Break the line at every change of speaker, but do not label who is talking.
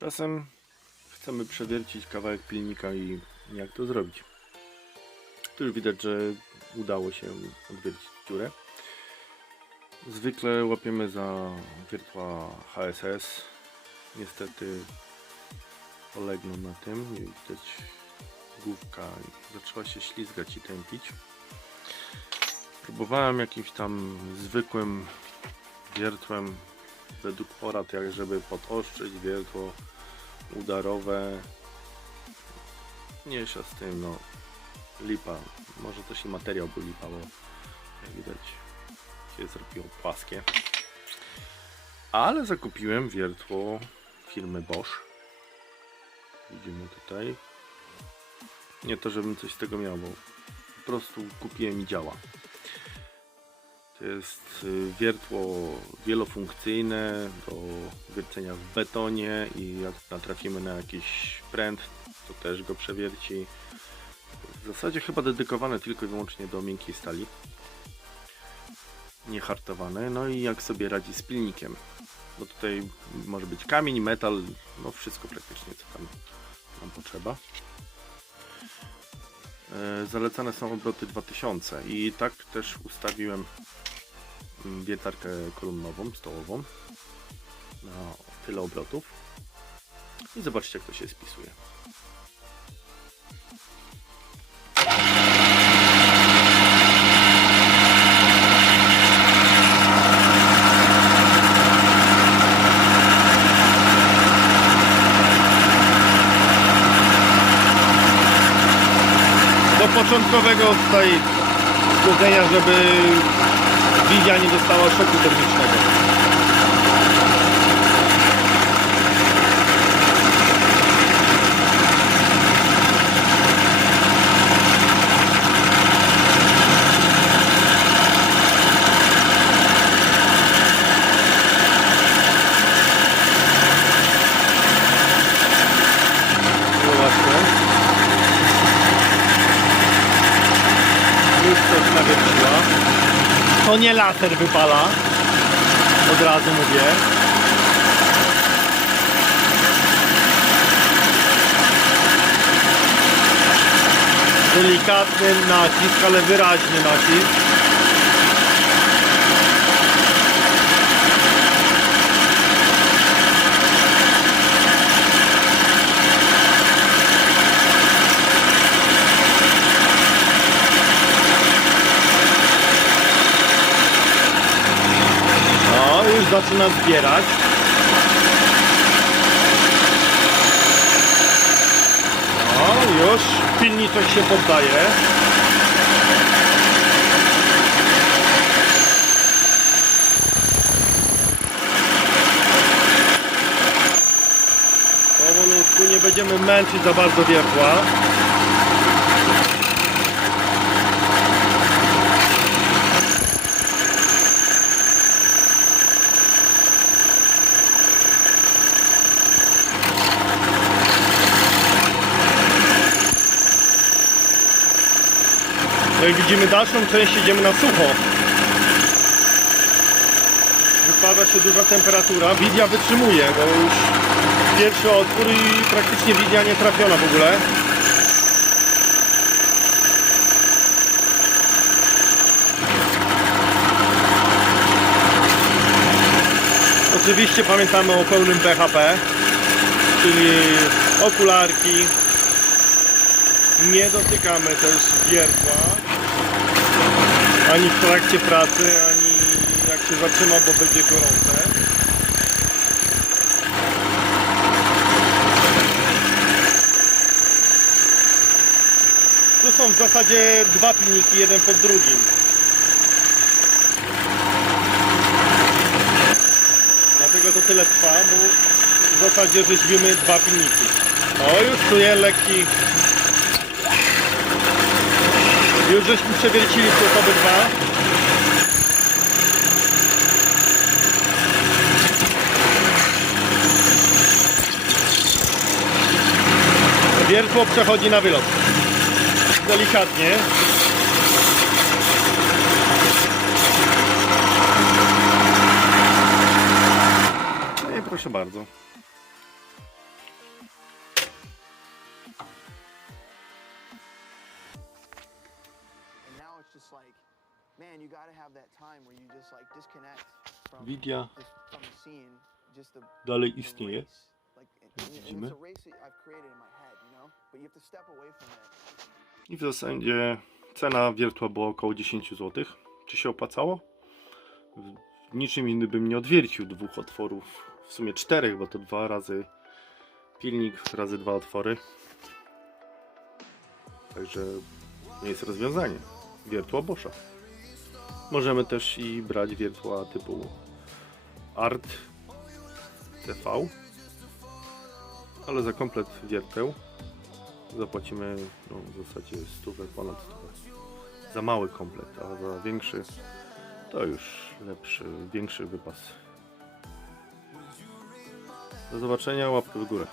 Czasem chcemy przewiercić kawałek pilnika i jak to zrobić. Tu już widać, że udało się odwiercić dziurę. Zwykle łapiemy za wiertła HSS. Niestety polegną na tym. Nie widać główka zaczęła się ślizgać i tępić. Próbowałem jakimś tam zwykłym wiertłem według porad, jak żeby podostrzyć wiertło udarowe. Mniejsza z tym, no lipa. Może też i materiał był lipa, bo jak widać się zrobiło płaskie. Ale zakupiłem wiertło firmy Bosch. Widzimy tutaj. Nie to, żebym coś z tego miał, bo po prostu kupiłem i działa. Jest y, wiertło wielofunkcyjne do wiercenia w betonie i jak natrafimy na jakiś pręt, to też go przewierci. W zasadzie chyba dedykowane tylko i wyłącznie do miękkiej stali. Niehartowane. No i jak sobie radzi z pilnikiem. Bo tutaj może być kamień, metal, no wszystko praktycznie co tam nam potrzeba. E, Zalecane są obroty 2000 i tak też ustawiłem mm, wiertarkę kolumnową, stołową. Na tyle obrotów. I zobaczcie jak to się spisuje. Początkowego tutaj chłodzenia, żeby wizja nie dostała szoku termicznego. Zobaczmy. Już coś nawierciła. To nie laser wypala. Od razu mówię. Delikatny nacisk, ale wyraźny nacisk. No, już zaczyna zbierać. No, już pilniczek się poddaje. Powolutku, nie będziemy męczyć za bardzo wiertła. Jak widzimy dalszą część idziemy na sucho. Wypada się duża temperatura. Wizja wytrzymuje, bo już pierwszy otwór i praktycznie wizja nie trafiona w ogóle. Oczywiście pamiętamy o pełnym PHP, czyli okularki, nie dotykamy też wiertła ani w trakcie pracy, ani jak się zatrzyma, bo będzie gorące. Tu są w zasadzie dwa pilniki, jeden pod drugim. Dlatego to tyle trwa, bo w zasadzie rzeźbimy dwa pilniki. O, już czuję lekki już żeśmy przewiercili te obydwa. Wiertło przechodzi na wylot. Delikatnie. No i proszę bardzo.
Man, you gotta have that time where you just like disconnect from,
Widia
just from the scene, just the,
dalej
the
istnieje.
race. Like, and,
Widzimy.
race head, you know.
I w zasadzie cena wiertła była około 10 zł. Czy się opłacało? W niczym innym bym nie odwiercił dwóch otworów, w sumie czterech, bo to dwa razy pilnik, razy dwa otwory. Także nie jest rozwiązanie. Wiertła Boscha. Możemy też i brać wiertła typu Art TV, ale za komplet wierteł zapłacimy no, w zasadzie stówę, ponad stówę. Za mały komplet, a za większy to już lepszy, większy wypas. Do zobaczenia, łapkę w górę.